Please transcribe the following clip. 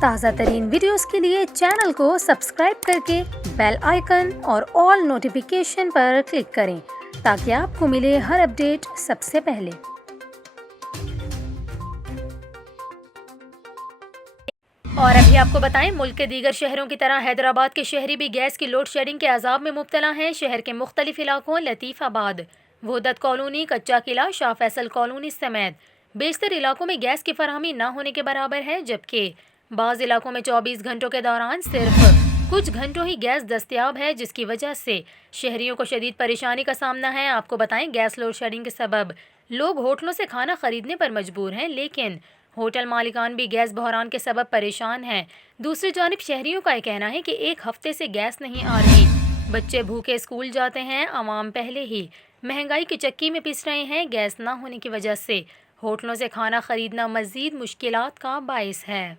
تازہ ترین ویڈیوز کے لیے چینل کو سبسکرائب کر کے بیل آئیکن اور آل نوٹیفیکیشن پر کلک کریں تاکہ آپ کو ملے ہر اپڈیٹ سب سے پہلے۔ اور ابھی آپ کو بتائیں، ملک کے دیگر شہروں کی طرح حیدرآباد کے شہری بھی گیس کی لوڈ شیڈنگ کے عذاب میں مبتلا ہیں۔ شہر کے مختلف علاقوں لطیف آباد، وحدت کالونی، کچا قلعہ، شاہ فیصل کالونی سمیت بیشتر علاقوں میں گیس کی فراہمی نہ ہونے کے برابر ہے، جبکہ بعض علاقوں میں 24 گھنٹوں کے دوران صرف کچھ گھنٹوں ہی گیس دستیاب ہے، جس کی وجہ سے شہریوں کو شدید پریشانی کا سامنا ہے۔ آپ کو بتائیں، گیس لوڈ شیڈنگ کے سبب لوگ ہوٹلوں سے کھانا خریدنے پر مجبور ہیں، لیکن ہوٹل مالکان بھی گیس بحران کے سبب پریشان ہیں۔ دوسری جانب شہریوں کا یہ کہنا ہے کہ ایک ہفتے سے گیس نہیں آ رہی، بچے بھوکے اسکول جاتے ہیں، عوام پہلے ہی مہنگائی کی چکی میں پس رہے ہیں۔ گیس نہ ہونے کی وجہ سے ہوٹلوں سے کھانا خریدنا مزید مشکلات کا باعث ہے۔